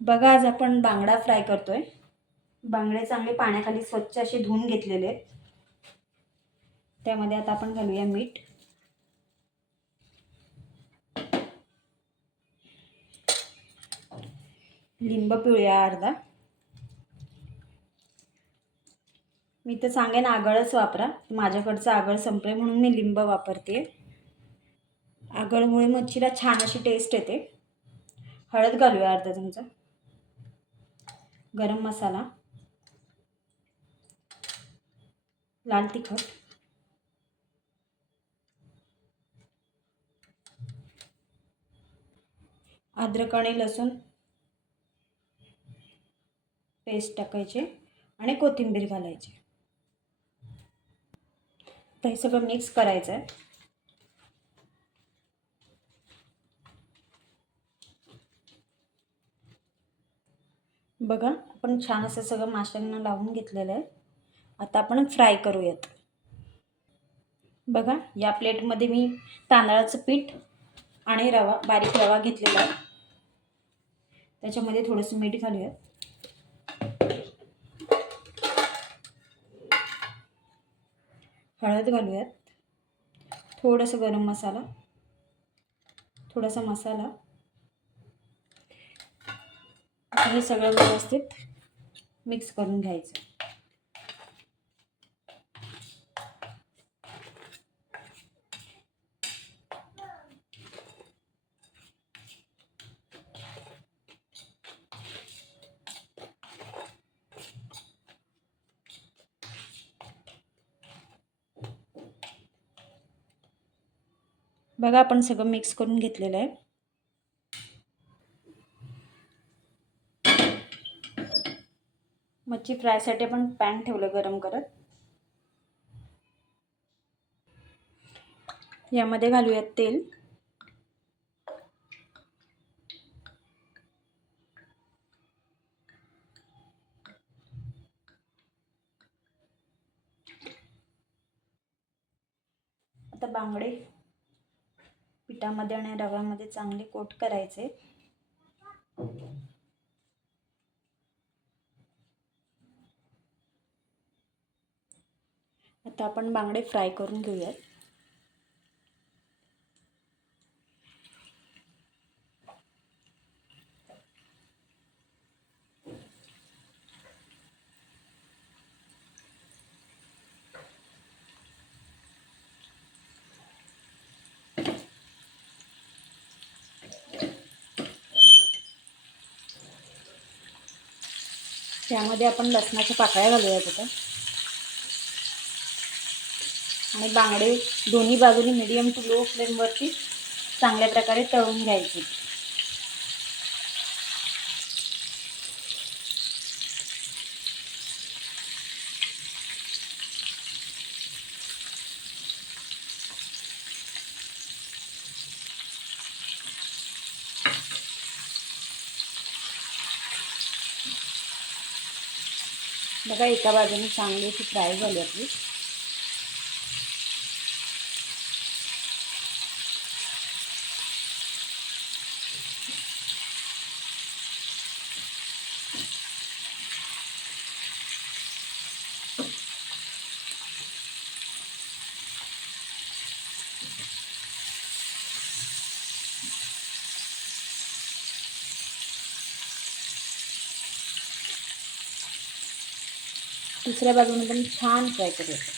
बघा आज आपण बांगडा फ्राय करतो आहे बांगडे चांगले पाण्याखाली स्वच्छ असे धुवून घेतलेले आहेत. त्यामध्ये आता आपण घालूया मीठ. लिंब पिळूया अर्धा. मी तर सांगेन आगळच वापरा. माझ्याकडचं आगळ संपले म्हणून मी लिंब वापरते. आगळमुळे मच्छीला छान अशी टेस्ट येते. हळद घालूया अर्धा चमचा. गरम मसाला लाल तिखट अद्रक आणि लसूण पेस्ट टाकायचे आणि कोथिंबीर घालायची. तर हे सगळं मिक्स करायचं आहे बघा आपण छान असं सगळं माशांना लावून घेतलेलं आहे. आता आपण फ्राय करूयात. बघा या प्लेटमध्ये मी तांदळाचं पीठ आणि रवा बारीक रवा घेतलेला आहे. त्याच्यामध्ये थोडंसं मीठ घालूयात. हळद घालूयात. थोडंसं गरम मसाला. थोडासा मसाला. हे सगळं व्यवस्थित मिक्स करून घ्यायचं. बघा आपण सगळं मिक्स करून घेतलेलं आहे. मच्छी फ्रायसाठी आपण पॅन ठेवलं गरम करत. यामध्ये घालूयात तेल. आता बांगडे पिठामध्ये आणि रव्यामध्ये चांगले कोट करायचे. आता आपण बांगडे फ्राय करून घेऊयात. त्यामध्ये आपण लसणाच्या पाकळ्या घालूयात आता. आणि बांगडे दोन्ही बाजूनी मिडियम टू लो फ्लेमवरती चांगल्या प्रकारे तळून घ्यायचे. बघा एका बाजूने चांगली अशी फ्राय झाली आपली. दुसऱ्या बाजूने पण छान फ्राय करायचं